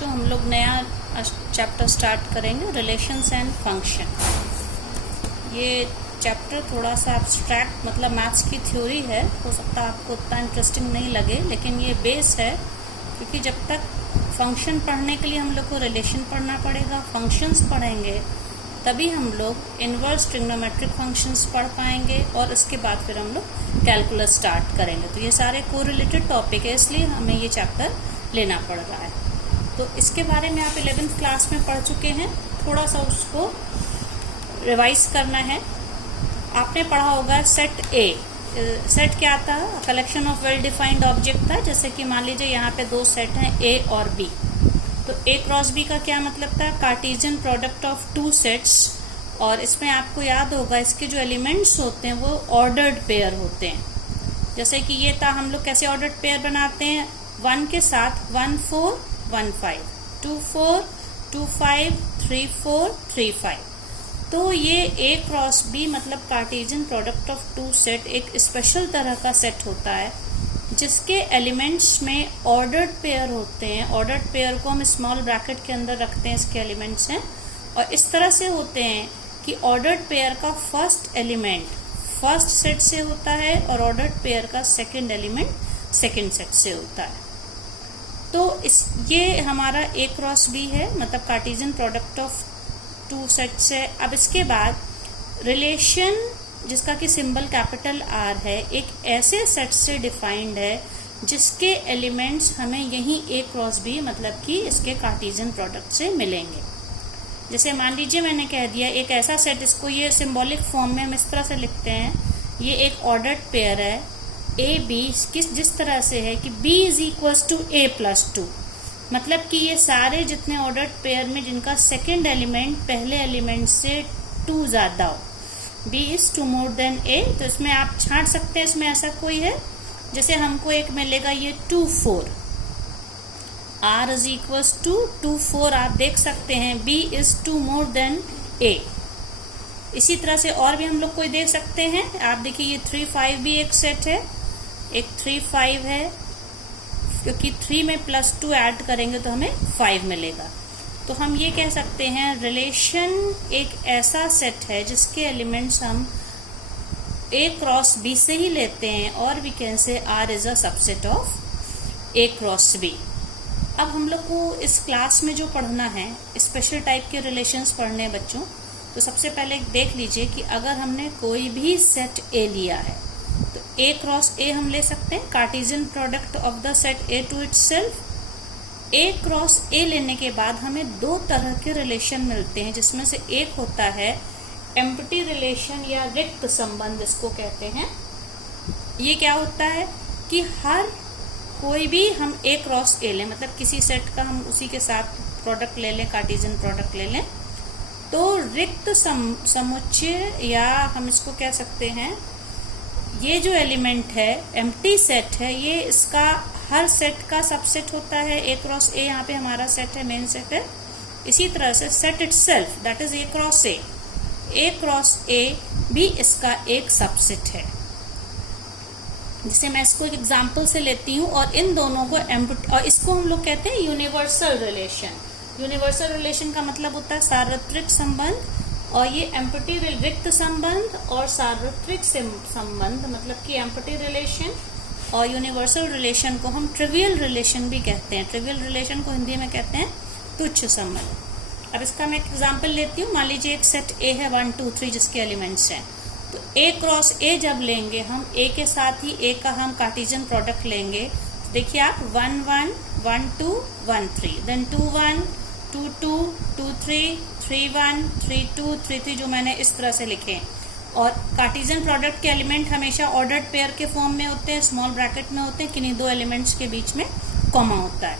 बच्चों, हम लोग नया चैप्टर स्टार्ट करेंगे, रिलेशंस एंड फंक्शन। ये चैप्टर थोड़ा सा एब्स्ट्रैक्ट मतलब मैथ्स की थ्योरी है, हो सकता है आपको उतना इंटरेस्टिंग नहीं लगे, लेकिन ये बेस है क्योंकि जब तक फंक्शन पढ़ने के लिए हम लोग को रिलेशन पढ़ना पड़ेगा, फंक्शंस पढ़ेंगे तभी हम लोग इनवर्स ट्रिग्नोमेट्रिक फंक्शंस पढ़ पाएंगे और इसके बाद फिर हम लोग कैलकुलस स्टार्ट करेंगे। तो ये सारे कोरिलेटेड टॉपिक है, इसलिए हमें ये चैप्टर लेना पड़ रहा है। तो इसके बारे में आप 11th क्लास में पढ़ चुके हैं, थोड़ा सा उसको रिवाइज करना है। आपने पढ़ा होगा सेट ए। सेट क्या था? Collection of well defined object था। जैसे कि मान लीजिए यहाँ पे दो सेट हैं ए और बी, तो ए क्रॉस बी का क्या मतलब था? Cartesian product of two sets. और इसमें आपको याद होगा इसके जो एलिमेंट्स होते हैं वो ऑर्डर्ड पेयर होते हैं। जैसे कि ये था, हम लोग कैसे ऑर्डर्ड पेयर बनाते हैं? 1 के साथ 1 4 1 5, 2 4 2 5, 3 4 3 5। तो ये ए क्रॉस बी मतलब Cartesian product of two set एक स्पेशल तरह का सेट होता है जिसके एलिमेंट्स में ऑर्डर्ड पेयर होते हैं। ऑर्डर्ड पेयर को हम स्मॉल ब्रैकेट के अंदर रखते हैं, इसके एलिमेंट्स हैं, और इस तरह से होते हैं कि ऑर्डर्ड पेयर का फर्स्ट एलिमेंट फर्स्ट सेट से होता है और ऑर्डर्ड पेयर का सेकंड एलिमेंट सेकंड सेट से होता है। तो ये हमारा ए क्रॉस बी है, मतलब Cartesian product of two sets है। अब इसके बाद रिलेशन जिसका कि सिंबल कैपिटल आर है, एक ऐसे सेट से डिफाइंड है जिसके एलिमेंट्स हमें यही ए क्रॉस बी मतलब कि इसके कार्टेशियन प्रोडक्ट से मिलेंगे। जैसे मान लीजिए मैंने कह दिया एक ऐसा सेट, इसको ये सिंबॉलिक फॉर्म में हम इस तरह से लिखते हैं, ये एक ऑर्डर्ड पेयर है ए बी, जिस तरह से है कि b is equals to a plus 2, मतलब कि ये सारे जितने ऑर्डर्ड पेयर में जिनका सेकेंड एलिमेंट पहले एलिमेंट से 2 ज्यादा हो, b is 2 more than a। तो इसमें आप छांट सकते हैं, इसमें ऐसा कोई है, जैसे हमको एक मिलेगा ये 2 4, r इज इक्वल्स टू 2 4, आप देख सकते हैं b is 2 more than a। इसी तरह से और भी हम लोग कोई देख सकते हैं, आप देखिए ये 3 5 भी एक सेट है, एक 3 5 है, क्योंकि 3 में प्लस 2 ऐड करेंगे तो हमें 5 मिलेगा। तो हम ये कह सकते हैं रिलेशन एक ऐसा सेट है जिसके एलिमेंट्स हम ए क्रॉस बी से ही लेते हैं, और we can say R is a subset of A cross B. अब हम लोग को इस क्लास में जो पढ़ना है, स्पेशल टाइप के रिलेशंस पढ़ने हैं बच्चों, तो सबसे पहले देख लीजिए कि अगर हमने कोई भी सेट ए लिया है तो ए क्रॉस ए हम ले सकते हैं, Cartesian product of the set A to itself. A cross A लेने के बाद हमें दो तरह के रिलेशन मिलते हैं, जिसमें से एक होता है एम्प्टी रिलेशन या रिक्त संबंध इसको कहते हैं। ये क्या होता है कि हर कोई भी हम ए क्रॉस ए लें, मतलब किसी सेट का हम उसी के साथ प्रोडक्ट ले लें, कार्टेशियन प्रोडक्ट ले लें, तो रिक्त समुच्चय या हम इसको कह सकते हैं ये जो एलिमेंट है एम्प्टी सेट है, ये इसका हर सेट का सबसेट होता है। ए क्रॉस ए यहाँ पे हमारा सेट है, मेन सेट है। इसी तरह से set itself that is a cross ए भी इसका एक सबसेट है। जिसे मैं इसको एक एग्जांपल से लेती हूँ, और इन दोनों को और इसको हम लोग कहते हैं यूनिवर्सल रिलेशन। यूनिवर्सल रिलेशन का मतलब होता है सार्वत्रिक संबंध, और ये एम्प्टी रिक्त संबंध और सार्वत्रिक संबंध मतलब कि एम्प्टी रिलेशन और यूनिवर्सल रिलेशन को हम ट्रिवियल रिलेशन भी कहते हैं। ट्रिवियल रिलेशन को हिंदी में कहते हैं तुच्छ संबंध। अब इसका मैं एक एग्जांपल लेती हूँ। मान लीजिए एक सेट ए है 1 2 3 जिसके एलिमेंट्स हैं, तो ए क्रॉस ए जब लेंगे हम, ए के साथ ही ए का हम कार्टेशियन प्रोडक्ट लेंगे। तो देखिए आप 1 1 1 2 1 3, देन 2 1 2 2 2 3 3 1 3 2 3 3, जो मैंने इस तरह से लिखे। और कार्टेशियन प्रोडक्ट के एलिमेंट हमेशा ऑर्डर्ड पेयर के फॉर्म में होते हैं, स्मॉल ब्रैकेट में होते हैं, किन्हीं दो एलिमेंट्स के बीच में कॉमा होता है।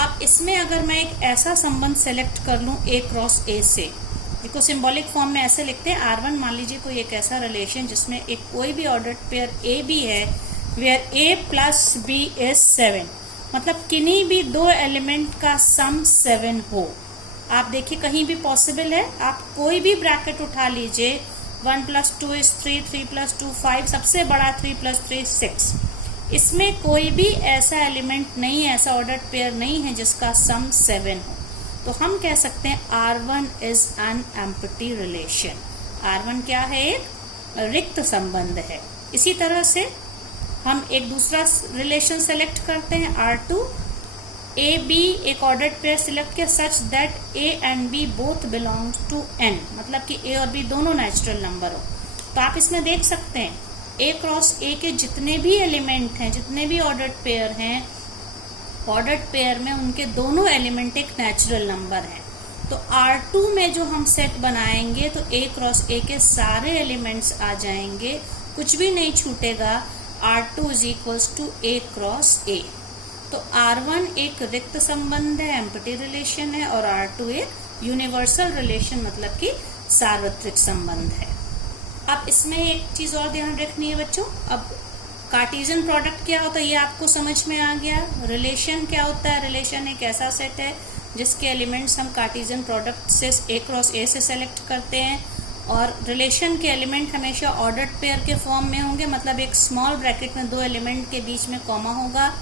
अब इसमें अगर मैं एक ऐसा संबंध सेलेक्ट कर लूं ए क्रॉस ए से, जिसको सिंबॉलिक फॉर्म में ऐसे लिखते हैं R1, मान लीजिए कोई एक ऐसा रिलेशन जिसमें एक कोई भी ऑर्डर्ड पेयर ए बी है, where A plus B is 7, मतलब किन्हीं भी दो एलिमेंट का सम 7 हो। आप देखिए कहीं भी पॉसिबल है, आप कोई भी ब्रैकेट उठा लीजिए, 1 + 2 is 3, 3 + 2 5, सबसे बड़ा 3 + 3 6। इसमें कोई भी ऐसा एलिमेंट नहीं है, ऐसा ऑर्डर्ड पेयर नहीं है जिसका सम 7 हो। तो हम कह सकते हैं R1 is an empty relation. R1 क्या है? एक रिक्त संबंध है। इसी तरह से हम एक दूसरा रिलेशन सेलेक्ट करते हैं R2। ए बी एक ऑर्डर्ड पेयर सिलेक्ट किया such that A and B both belong to n, मतलब कि ए और बी दोनों नेचुरल नंबर हो। तो आप इसमें देख सकते हैं ए क्रॉस ए के जितने भी एलिमेंट हैं, जितने भी ऑर्डर्ड पेयर हैं, ऑर्डर्ड पेयर में उनके दोनों एलिमेंट एक नेचुरल नंबर हैं। तो R2 में जो हम सेट बनाएंगे तो ए क्रॉस ए के सारे एलिमेंट्स आ जाएंगे, कुछ भी नहीं छूटेगा। R2 is equals to A cross A. तो R1 एक रिक्त संबंध है, एम्प्टी रिलेशन है, और R2 एक यूनिवर्सल रिलेशन मतलब कि सार्वत्रिक संबंध है। अब इसमें एक चीज और ध्यान रखनी है बच्चों, अब कार्टेशियन प्रोडक्ट क्या होता है ये आपको समझ में आ गया। रिलेशन क्या होता है? रिलेशन एक ऐसा सेट है जिसके एलिमेंट्स हम कार्टेशियन प्रोडक्ट से ए क्रॉस ए से सेलेक्ट करते हैं, और रिलेशन के एलिमेंट हमेशा ऑर्डर्ड पेयर के फॉर्म में होंगे, मतलब एक स्मॉल ब्रैकेट में दो एलिमेंट के बीच में कॉमा होगा,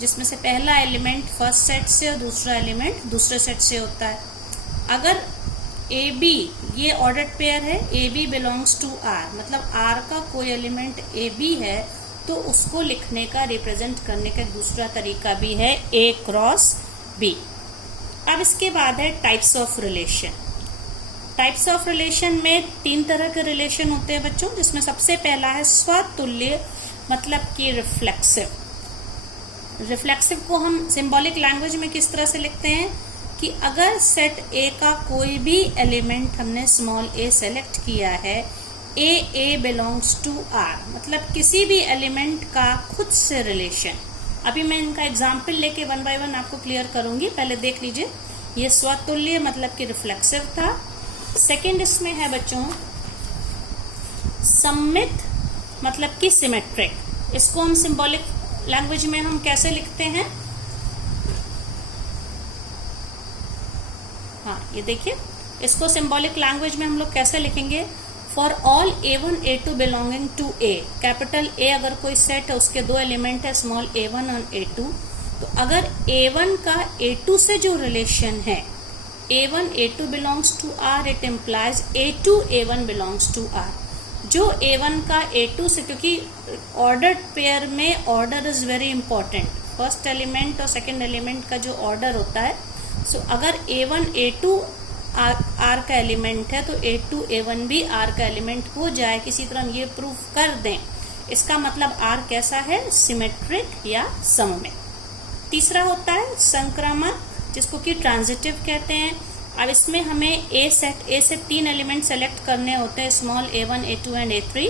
जिसमें से पहला एलिमेंट फर्स्ट सेट से और दूसरा एलिमेंट दूसरे सेट से होता है। अगर ए बी ये ऑर्डर्ड पेयर है, A B belongs to R, मतलब आर का कोई एलिमेंट ए बी है, तो उसको लिखने का, रिप्रेजेंट करने का दूसरा तरीका भी है ए क्रॉस बी। अब इसके बाद है types of relation. Types of relation में 3 तरह के रिलेशन होते हैं बच्चों, जिसमें सबसे पहला है स्वतुल्य मतलब कि रिफ्लेक्सिव। रिफ्लेक्सिव को हम सिंबॉलिक लैंग्वेज में किस तरह से लिखते हैं कि अगर सेट ए का कोई भी एलिमेंट हमने स्मॉल ए सेलेक्ट किया है, ए बिलोंग्स टू आर, मतलब किसी भी एलिमेंट का खुद से रिलेशन। अभी मैं इनका एग्जाम्पल लेके 1 बाय 1 आपको क्लियर करूंगी, पहले देख लीजिए। ये स्वतुल्य मतलब कि रिफ्लेक्सिव था। सेकंड इसमें है बच्चों सममित मतलब कि सिमेट्रिक। इसको हम सिंबॉलिक लैंग्वेज में हम कैसे लिखते हैं? हाँ, ये देखिए, इसको सिंबॉलिक लैंग्वेज में हम लोग कैसे लिखेंगे? For all A1 A2 belonging to A, capital A अगर कोई सेट है उसके 2 एलिमेंट है स्मॉल A1 और A2, तो अगर A1 का A2 से जो रिलेशन है A1 A2 belongs to R, it implies A2 A1 belongs to R। जो A1 का A2 से, क्योंकि ऑर्डर्ड पेयर में order is very important, first element और सेकेंड एलिमेंट का जो ऑर्डर होता है, सो अगर A1 A2 आर का एलिमेंट है तो A2 A1 भी आर का एलिमेंट हो जाए, किसी तरह ये प्रूफ कर दें, इसका मतलब आर कैसा है? सिमेट्रिक या सममित। तीसरा होता है संक्रामक, जिसको कि ट्रांजिटिव कहते हैं। अब इसमें हमें ए से 3 एलिमेंट सेलेक्ट करने होते हैं, small A1 A2 and A3।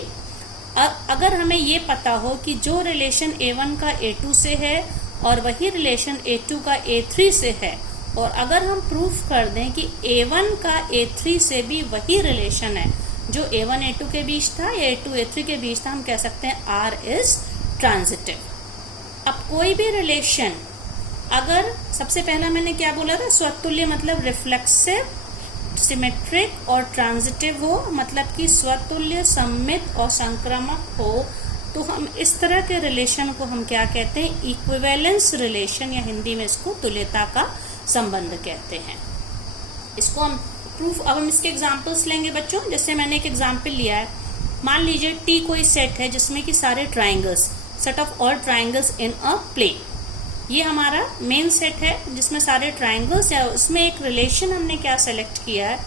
अगर हमें ये पता हो कि जो रिलेशन A1 का A2 से है और वही रिलेशन A2 का A3 से है, और अगर हम प्रूफ कर दें कि A1 का A3 से भी वही रिलेशन है जो A1 A2 के बीच था या A2 A3 के बीच था, हम कह सकते हैं R इज ट्रांजिटिव। अब कोई भी रिलेशन अगर, सबसे पहला मैंने क्या बोला था? स्वतुल्य मतलब रिफ्लेक्सिव, सिमेट्रिक और ट्रांजिटिव हो, मतलब कि स्वतुल्य, सममित और संक्रामक हो, तो हम इस तरह के रिलेशन को हम क्या कहते हैं? इक्विवेलेंस रिलेशन, या हिंदी में इसको तुल्यता का संबंध कहते हैं। इसको हम प्रूफ, अब हम इसके एग्जांपल्स लेंगे बच्चों। जैसे मैंने एक एग्जांपल लिया है, मान लीजिए टी कोई सेट है जिसमें कि सारे triangles, set of all triangles in a plane, ये हमारा मेन सेट है जिसमें सारे ट्राइंगल्स है। उसमें एक रिलेशन हमने क्या सेलेक्ट किया है,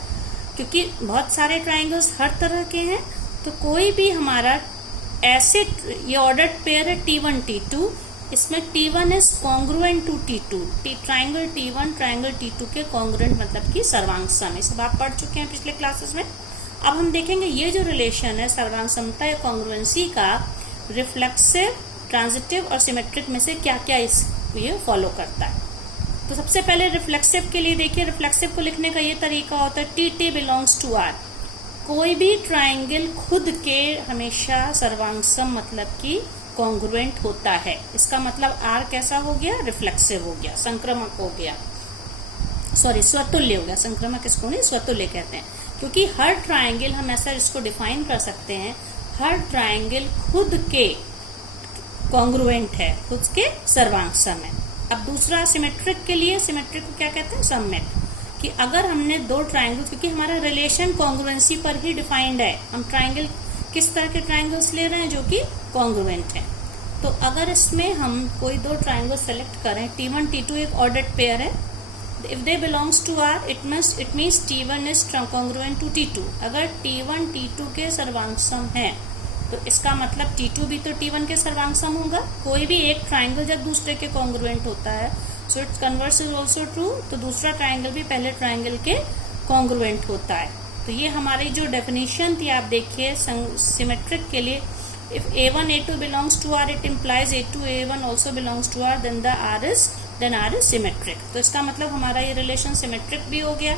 क्योंकि बहुत सारे ट्राइंगल्स हर तरह के हैं, तो कोई भी हमारा ऐसे, ये ऑर्डर्ड पेयर है T1 T2, इसमें T1 is congruent to T2, triangle T1 triangle T2 के कॉन्ग्रुएंट मतलब कि सर्वांग सम, ये सब आप पढ़ चुके हैं पिछले क्लासेस में। अब हम देखेंगे ये जो रिलेशन है सर्वांग समता या कॉन्ग्रुएंसी का, रिफ्लेक्सिव, ट्रांजिटिव और सिमेट्रिक में से क्या क्या ये फॉलो करता है। तो सबसे पहले रिफ्लेक्सिव के लिए देखिए, रिफ्लेक्सिव को लिखने का ये तरीका होता है T बिलोंग्स टू R। कोई भी ट्राइंगल खुद के हमेशा सर्वांग सम मतलब कि कॉन्ग्रुएंट होता है, इसका मतलब R कैसा हो गया? रिफ्लेक्सिव हो गया, संक्रामक हो गया, सॉरी स्वतुल्य हो गया। संक्रामक इसको नहीं, स्वतुल्य कहते हैं, क्योंकि हर ट्राइंगल, हम ऐसा इसको डिफाइन कर सकते हैं, हर ट्राइंगल खुद के कॉन्ग्रुएंट है खुद के सर्वांग सम है। अब दूसरा सिमेट्रिक के लिए, सिमेट्रिक को क्या कहते हैं, सममित, कि अगर हमने दो ट्राइंगल, क्योंकि हमारा रिलेशन कॉन्ग्रुएंसी पर ही डिफाइंड है, हम ट्राइंगल किस तरह के ट्राइंगल्स ले रहे हैं जो कि कॉन्ग्रुएंट है। तो अगर इसमें हम कोई दो ट्राइंगल सेलेक्ट करें, T1 T2 एक ऑर्डर्ड पेयर है, if they belongs to R it means T1 is congruent to T2। अगर T1 T2 के सर्वांग सम है तो इसका मतलब T2 भी तो T1 के सर्वांग सम होगा। कोई भी एक ट्राइंगल जब दूसरे के कॉन्ग्रुएंट होता है, so it's converse is also true, तो दूसरा ट्राइंगल भी पहले ट्राइंगल के कॉन्ग्रुएंट होता है। तो ये हमारी जो डेफिनेशन थी, आप देखिए सिमेट्रिक के लिए, if A1 A2 belongs to R it implies A2 A1 also belongs to R, then R is symmetric। तो इसका मतलब हमारा ये रिलेशन सिमेट्रिक भी हो गया।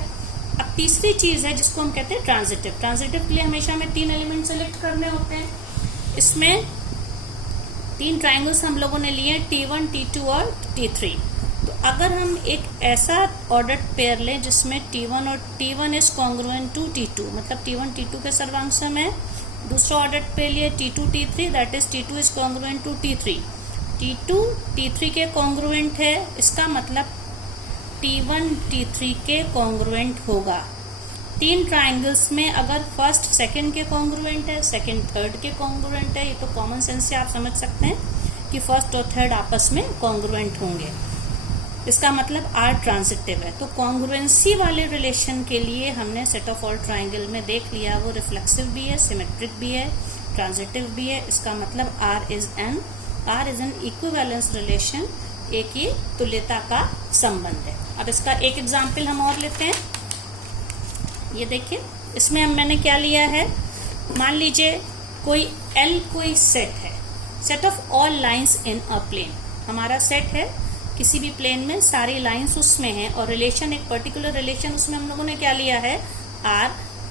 अब तीसरी चीज है जिसको हम कहते हैं ट्रांजिटिव। ट्रांजिटिव के लिए हमेशा हमें 3 एलिमेंट सेलेक्ट करने होते हैं। इसमें 3 ट्राइंगल्स हम लोगों ने लिए, T1 T2 और T3। तो अगर हम एक ऐसा ऑर्डर्ड पेयर लें जिसमें T1 is congruent to T2, मतलब T1 T2 के सर्वांग सम है। दूसरा ऑर्डर्ड पेयर लिए T2 T3, that is T2 is congruent to T3, T2 T3 के कॉन्ग्रुएंट है, इसका मतलब T1 T3 के कॉन्ग्रुएंट होगा। 3 ट्राइंगल्स में अगर फर्स्ट सेकंड के कॉन्ग्रुएंट है, सेकंड थर्ड के कॉन्ग्रुएंट है, ये तो कॉमन सेंस से आप समझ सकते हैं कि फर्स्ट और थर्ड आपस में कॉन्ग्रुएंट होंगे, इसका मतलब R ट्रांजिटिव है। तो कॉन्ग्रुएंसी वाले रिलेशन के लिए हमने सेट ऑफ ऑल ट्राइंगल में देख लिया, वो रिफ्लेक्सिव भी है, सिमेट्रिक भी है, ट्रांजिटिव भी है। इसका मतलब R is an equivalence relation, एक ये तुल्यता का संबंध है। अब इसका एक एग्जाम्पल हम और लेते हैं। ये देखिए, इसमें मैंने क्या लिया है, मान लीजिए कोई सेट है, set of all lines in a plane. हमारा सेट है, किसी भी प्लेन में सारी लाइंस उसमें हैं, और रिलेशन, एक पर्टिकुलर रिलेशन उसमें हम लोगों ने क्या लिया है,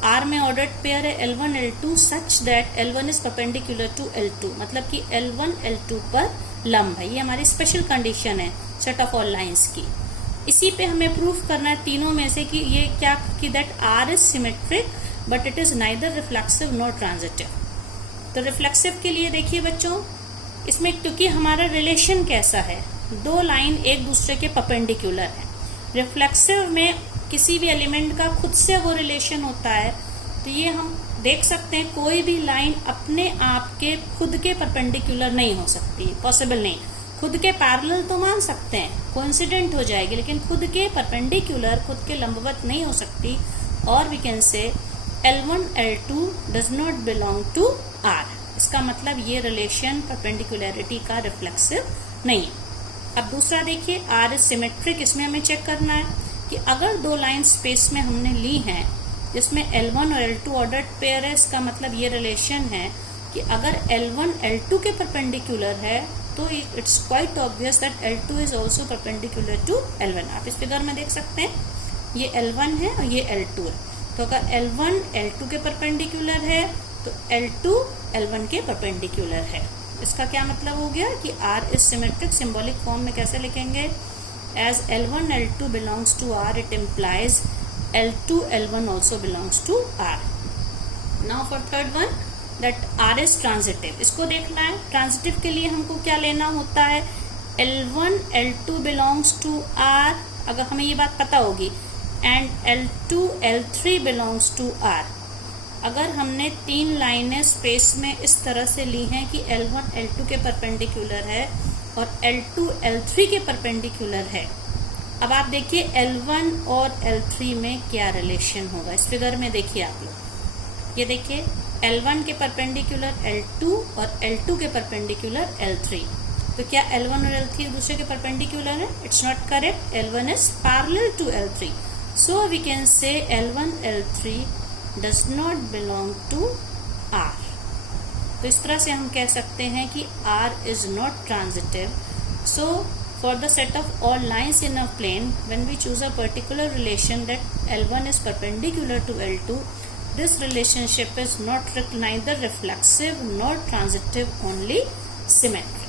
R में ऑर्डर्ड पेयर है L1 L2 such that L1 is perpendicular to L2, मतलब कि L1 L2 पर लंब है। ये हमारी स्पेशल कंडीशन है सेट ऑफ ऑल लाइंस की। इसी पे हमें प्रूफ करना है तीनों में से कि ये क्या, कि that R is symmetric but it is neither reflexive nor transitive. तो रिफ्लेक्सिव के लिए देखिए बच्चों, इसमें क्योंकि हमारा रिलेशन कैसा है, 2 लाइन एक दूसरे के परपेंडिकुलर है। रिफ्लेक्सिव में किसी भी एलिमेंट का खुद से वो रिलेशन होता है, तो ये हम देख सकते हैं कोई भी लाइन अपने आप के खुद के परपेंडिकुलर नहीं हो सकती, पॉसिबल नहीं। खुद के पैरेलल तो मान सकते हैं, कोइंसिडेंट हो जाएगी, लेकिन खुद के परपेंडिकुलर, खुद के लंबवत नहीं हो सकती। और we can say L1 L2 does not belong to R। इसका मतलब ये रिलेशन परपेंडिकुलरिटी का रिफ्लेक्सिव नहीं है। अब दूसरा देखिए, R इज सिमेट्रिक। इसमें हमें चेक करना है कि अगर 2 लाइन स्पेस में हमने ली हैं जिसमें L1 और L2 ऑर्डर्ड पेयर है, इसका मतलब ये रिलेशन है कि अगर L1 L2 के परपेंडिकुलर है तो it's quite obvious that L2 is also perpendicular to L1। आप इस फिगर में देख सकते हैं, ये L1 है और ये L2 है। तो अगर L1 L2 के परपेंडिकुलर है तो L2 L1 के परपेंडिकुलर है। इसका क्या मतलब हो गया कि R is symmetric. Symbolic form में कैसे लिखेंगे, as L1 L2 belongs to R it implies L2 L1 also belongs to R। Now for third one, that R is transitive. इसको देखना है, ट्रांजिटिव के लिए हमको क्या लेना होता है, L1 L2 belongs to R, अगर हमें ये बात पता होगी, and L2 L3 belongs to R। अगर हमने 3 लाइनें स्पेस में इस तरह से ली हैं कि L1 L2 के परपेंडिकुलर है और L2 L3 के परपेंडिकुलर है, अब आप देखिए L1 और L3 में क्या रिलेशन होगा। इस फिगर में देखिए आप लोग, ये देखिए L1 के परपेंडिकुलर L2 और L2 के परपेंडिकुलर L3। तो क्या L1 और L3 दूसरे के परपेंडिकुलर है? It's not correct. L1 is parallel to L3, so we can say L1 L3 does not belong to R। तो इस तरह से हम कह सकते हैं कि R is not transitive. So for the set of all lines in a plane, when we choose a particular relation that L1 is perpendicular to L2, this relationship is neither reflexive nor transitive, only symmetric.